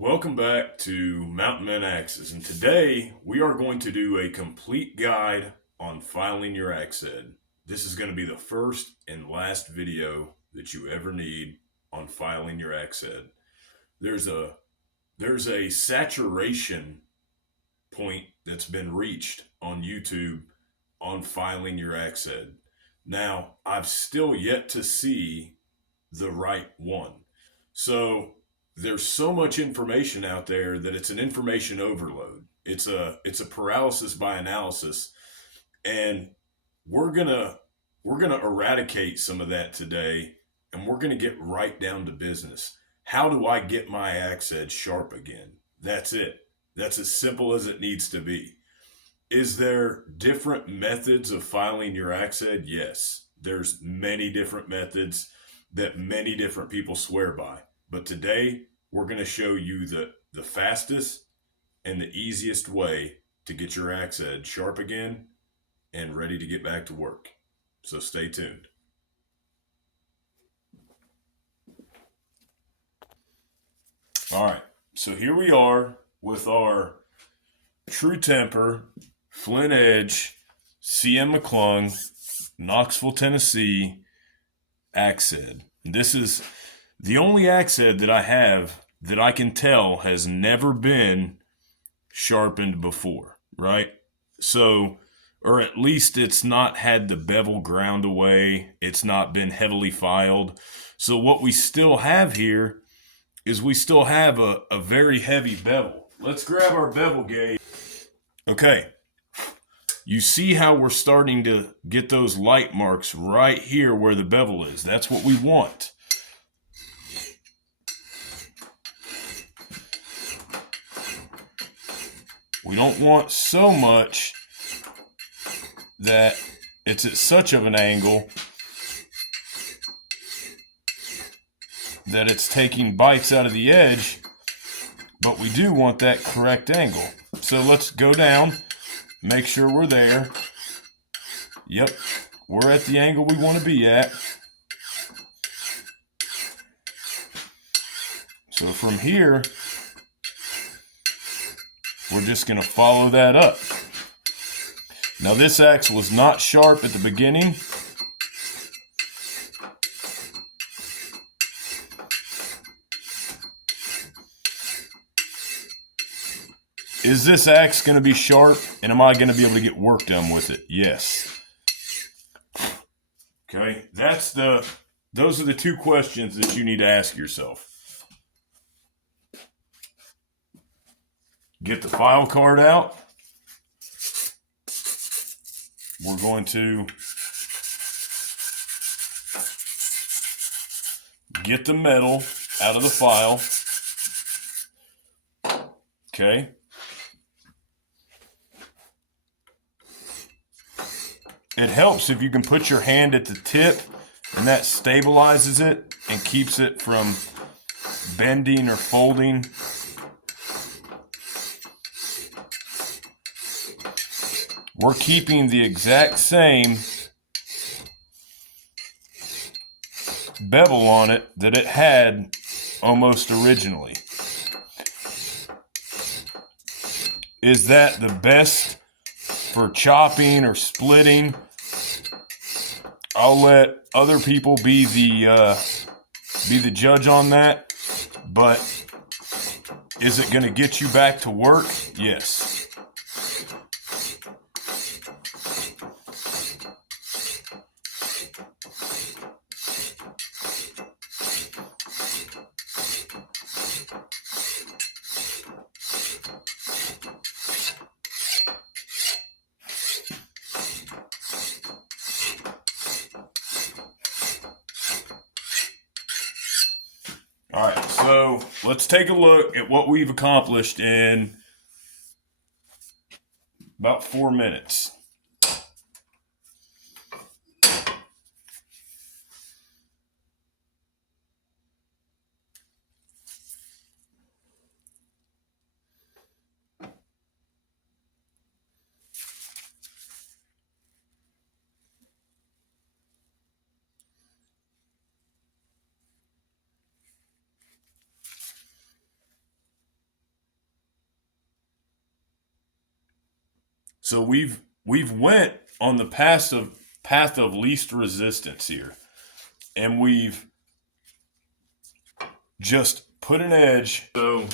Welcome back to Mountain Men Axes, and today we are going to do a complete guide on filing your axe head. This is going to be the first and last video that you ever need on filing your axe head. There's a saturation point that's been reached on YouTube on filing your axe head. Now, I've still yet to see the right one. So there's so much information out there that it's an information overload. It's a paralysis by analysis, and we're gonna we're gonna eradicate some of that today, and we're gonna get right down to business. How do I get my axe head sharp again? That's it. That's as simple as it needs to be. Is there different methods of filing your axe head? Yes. There's many different methods that many different people swear by. But today, we're going to show you the fastest and the easiest way to get your axe head sharp again and ready to get back to work. So stay tuned. All right, so here we are with our True Temper Flint Edge CM McClung Knoxville, Tennessee axe head. This is the only axe head that I have that I can tell has never been sharpened before, right? So, or at least it's not had the bevel ground away. It's not been heavily filed. So what we still have here is we still have a very heavy bevel. Let's grab our bevel gauge. Okay. You see how we're starting to get those light marks right here where the bevel is. That's what we want. We don't want so much that it's at such of an angle that it's taking bites out of the edge, but we do want that correct angle. So let's go down, make sure we're there. Yep, we're at the angle we want to be at. So from here, we're just going to follow that up. Now this axe was not sharp at the beginning. Is this axe going to be sharp, and am I going to be able to get work done with it? Yes. Okay, those are the two questions that you need to ask yourself. Get the file card out. We're going to get the metal out of the file. Okay. It helps if you can put your hand at the tip, and that stabilizes it and keeps it from bending or folding. We're keeping the exact same bevel on it that it had almost originally. Is that the best for chopping or splitting? I'll let other people be the judge on that. But is it going to get you back to work? Yes. All right, so let's take a look at what we've accomplished in about 4 minutes. So we've went on the path of least resistance here, and we've just put an edge. So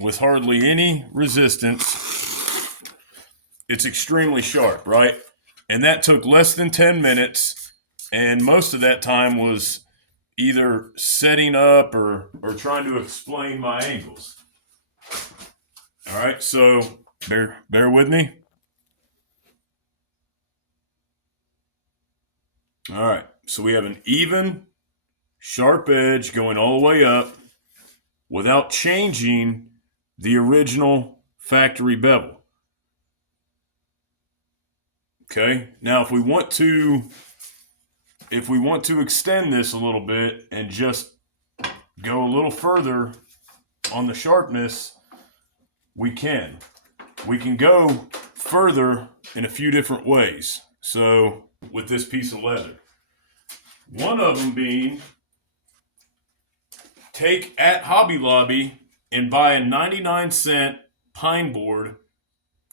with hardly any resistance, it's extremely sharp, right? And that took less than 10 minutes, and most of that time was either setting up or trying to explain my angles. All right, so bear with me. All right, so we have an even, sharp edge going all the way up without changing the original factory bevel. Okay, now if we want to extend this a little bit and just go a little further on the sharpness, we can. We can go further in a few different ways. So with this piece of leather, one of them being take at Hobby Lobby and buy a 99-cent pine board.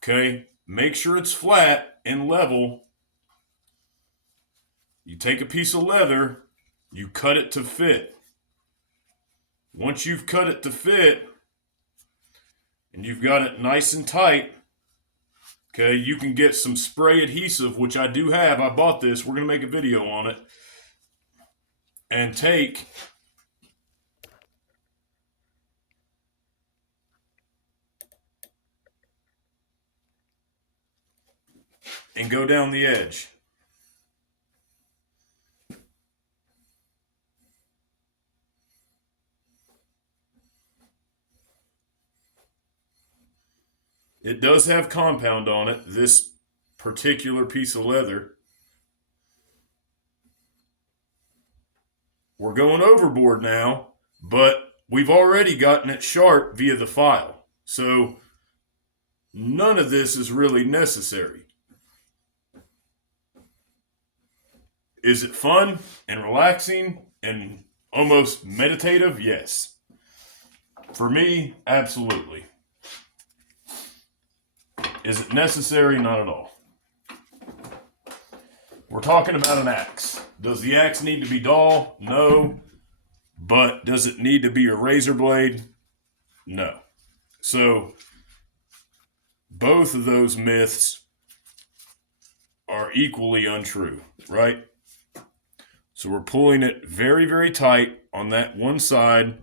Okay, make sure it's flat and level. You take a piece of leather, you cut it to fit. Once you've cut it to fit and you've got it nice and tight, okay, you can get some spray adhesive, which I do have. I bought this. We're going to make a video on it. And take and go down the edge. It does have compound on it, this particular piece of leather. We're going overboard now, but we've already gotten it sharp via the file. So none of this is really necessary. Is it fun and relaxing and almost meditative? Yes. For me, absolutely. Is it necessary? Not at all. We're talking about an axe. Does the axe need to be dull? No. But does it need to be a razor blade? No. So both of those myths are equally untrue, right? So we're pulling it very, very tight on that one side.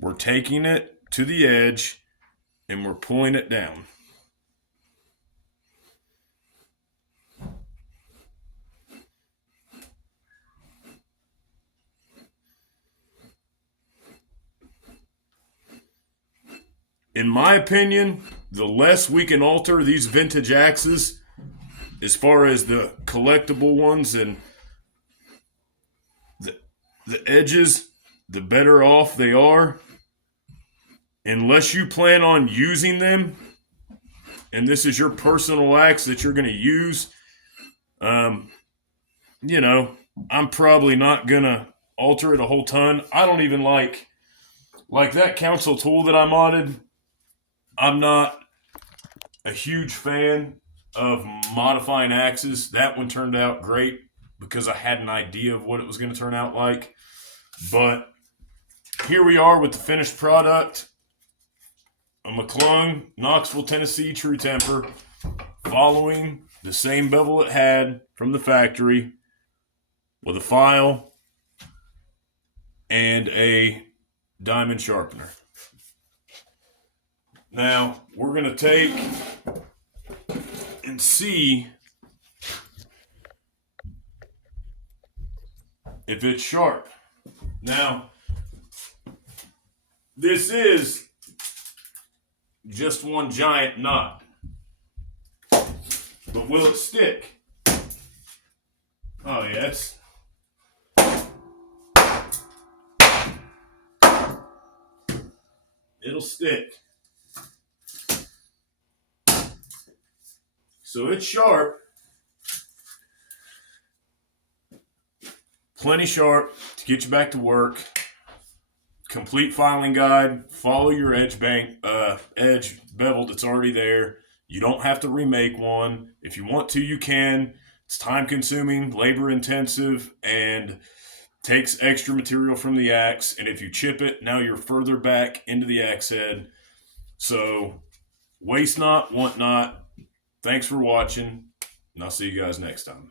We're taking it to the edge and we're pulling it down. In my opinion, the less we can alter these vintage axes, as far as the collectible ones and the edges, the better off they are. Unless you plan on using them, and this is your personal axe that you're going to use, you know, I'm probably not going to alter it a whole ton. I don't even like that council tool that I modded. I'm not a huge fan of modifying axes. That one turned out great because I had an idea of what it was going to turn out like. But here we are with the finished product. A McClung, Knoxville, Tennessee True Temper, following the same bevel it had from the factory with a file and a diamond sharpener. Now, we're going to take and see if it's sharp. Now, this is just one giant knot. But will it stick? Oh, yes. It'll stick. So it's sharp. Plenty sharp to get you back to work. complete filing guide. Follow your edge bevel that's already there. You don't have to remake one. If you want to, you can. It's time consuming, labor intensive, and takes extra material from the axe. And if you chip it, now you're further back into the axe head. So waste not, want not. Thanks for watching, and I'll see you guys next time.